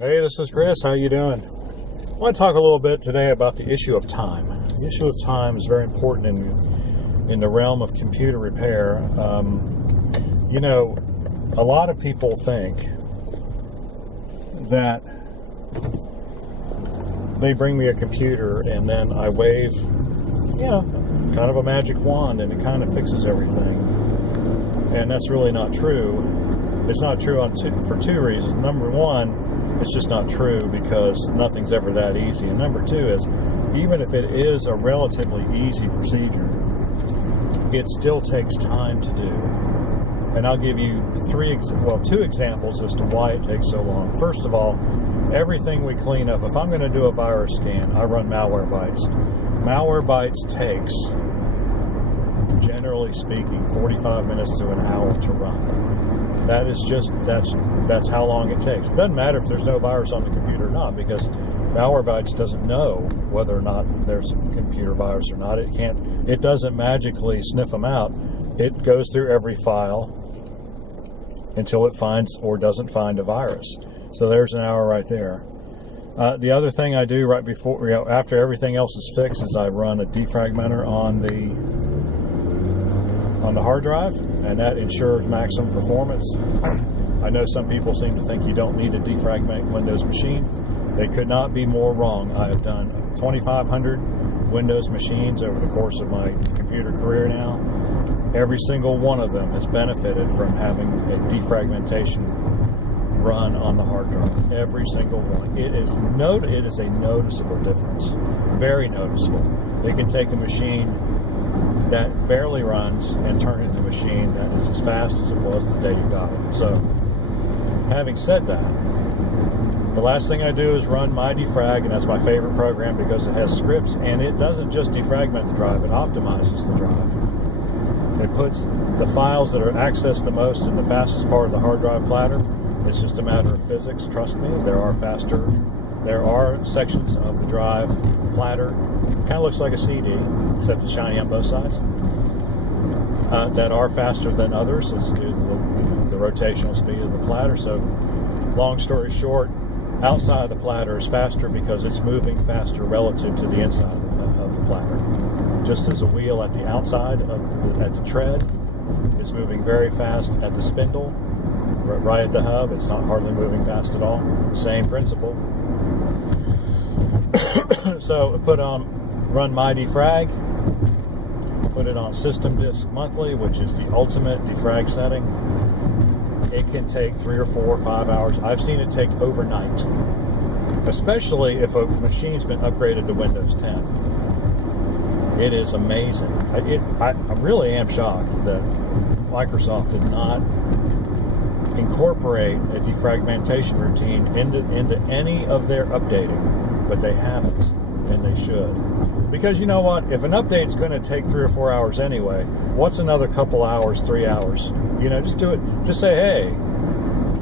Hey, this is Chris. How you doing? I want to talk a little bit today about the issue of time. The issue of time is very important in the realm of computer repair. You know, a lot of people think that they bring me a computer and then I wave, kind of a magic wand and it kind of fixes everything. And that's really not true. It's not true for two reasons. Number one, it's just not true because nothing's ever that easy. And number two is, even if it is a relatively easy procedure, it still takes time to do. And I'll give you two examples as to why it takes so long. First of all, everything we clean up, if I'm going to do a virus scan, I run Malwarebytes. Malwarebytes takes, generally speaking, 45 minutes to an hour to run. That's how long it takes. It doesn't matter if there's no virus on the computer or not, because Malwarebytes doesn't know whether or not there's a computer virus or not. It doesn't magically sniff them out. It goes through every file until it finds or doesn't find a virus. So there's an hour right there. The other thing I do right before, after everything else is fixed, is I run a defragmenter on the hard drive, and that ensures maximum performance. I know some people seem to think you don't need to defragment Windows machines. They could not be more wrong. I have done 2,500 Windows machines over the course of my computer career now. Every single one of them has benefited from having a defragmentation run on the hard drive. Every single one. It is a noticeable difference. Very noticeable. They can take a machine that barely runs and turn it into a machine that is as fast as it was the day you got it. So, having said that, the last thing I do is run my defrag, and that's my favorite program because it has scripts, and it doesn't just defragment the drive, it optimizes the drive. It puts the files that are accessed the most in the fastest part of the hard drive platter. It's just a matter of physics, trust me. There are sections of the drive platter, kind of looks like a CD, except it's shiny on both sides, that are faster than others. It's due to the rotational speed of the platter. So, long story short, outside of the platter is faster because it's moving faster relative to the inside of the platter. Just as a wheel at the outside, at the tread, is moving very fast at the spindle, right at the hub, it's not hardly moving fast at all. Same principle. So run my defrag, put it on system disk monthly, which is the ultimate defrag setting. It can take 3 or 4 or 5 hours. I've seen it take overnight, especially if a machine's been upgraded to Windows 10. It is amazing. I really am shocked that Microsoft did not incorporate a defragmentation routine into any of their updating, but they haven't, and they should. Because you know what? If an update's going to take 3 or 4 hours anyway, what's another couple hours, 3 hours? Just do it. Just say, hey,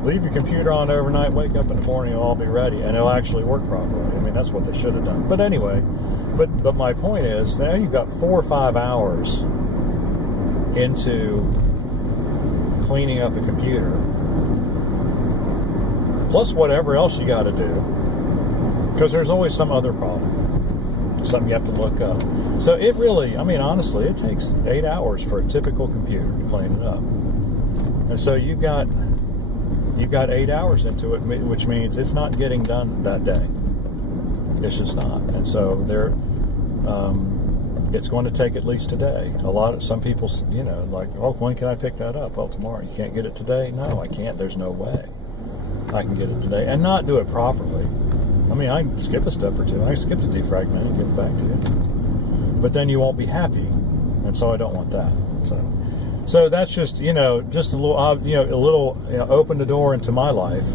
leave your computer on overnight, wake up in the morning, it'll all be ready, and it'll actually work properly. I mean, that's what they should have done. But anyway, but my point is, now you've got 4 or 5 hours into cleaning up a computer, plus whatever else you got to do, because there's always some other problem, something you have to look up. So it really, honestly, it takes 8 hours for a typical computer to clean it up. And so you've got 8 hours into it, which means it's not getting done that day. It's just not. And so it's going to take at least a day. Some people, like, oh, when can I pick that up? Well, tomorrow. You can't get it today? No, I can't. There's no way I can get it today and not do it properly. I can skip a step or two. I can skip the defragment and give it back to you. But then you won't be happy, and so I don't want that. So that's just just a little open the door into my life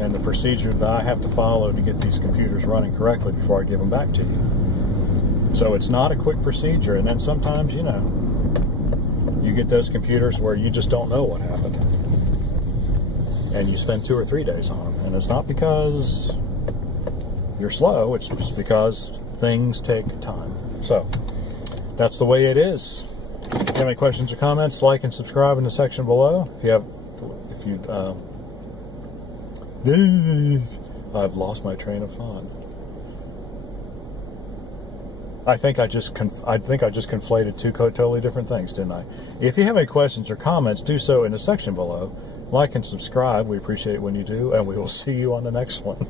and the procedure that I have to follow to get these computers running correctly before I give them back to you. So it's not a quick procedure, and then sometimes you get those computers where you just don't know what happened. And you spend 2 or 3 days on them. And it's not because you're slow, it's just because things take time. So, that's the way it is. If you have any questions or comments, like and subscribe in the section below. If you I've lost my train of thought. I think I just conflated two totally different things, didn't I? If you have any questions or comments, do so in the section below. Like and subscribe. We appreciate it when you do, and we will see you on the next one.